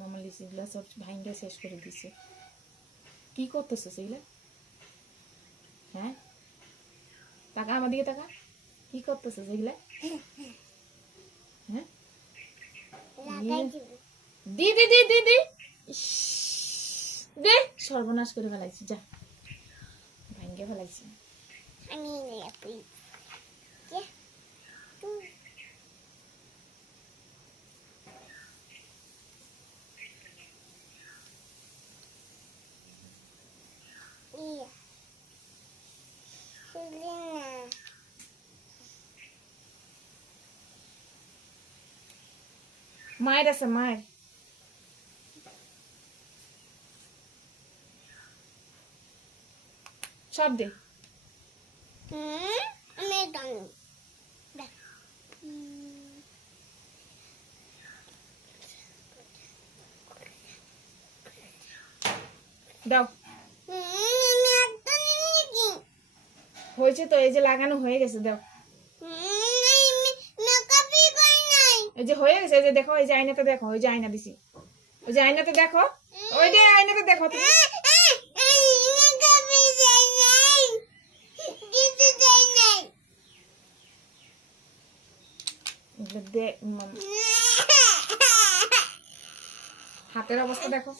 মামা লিচিগুলো সব ভাঙ্গে শেষ করে দিছে। কি করতেছো সেগুলা? হ্যাঁ, টাকা আমার দিকে টাকা, কি করতেছো সেগুলা? হ্যাঁ, দি দি দি দি দি দে, সর্বনাশ করে ফেলাইছি, যা ভাঙ্গে ফেলাইছি। মায়ের আছে, মায়ের সব দে। দাও, হয়েছে তো, এই যে লাগানো হয়ে গেছে, দাও। এই যে হয়ে গেছে, এই যে দেখো, এই যে আয়নাতে দেখো, ওই যে আয়না দিছি, ওই যে আয়নাতে দেখো, ওই যে আয়নাতে দেখো তুমি। হাতের অবস্থা দেখো।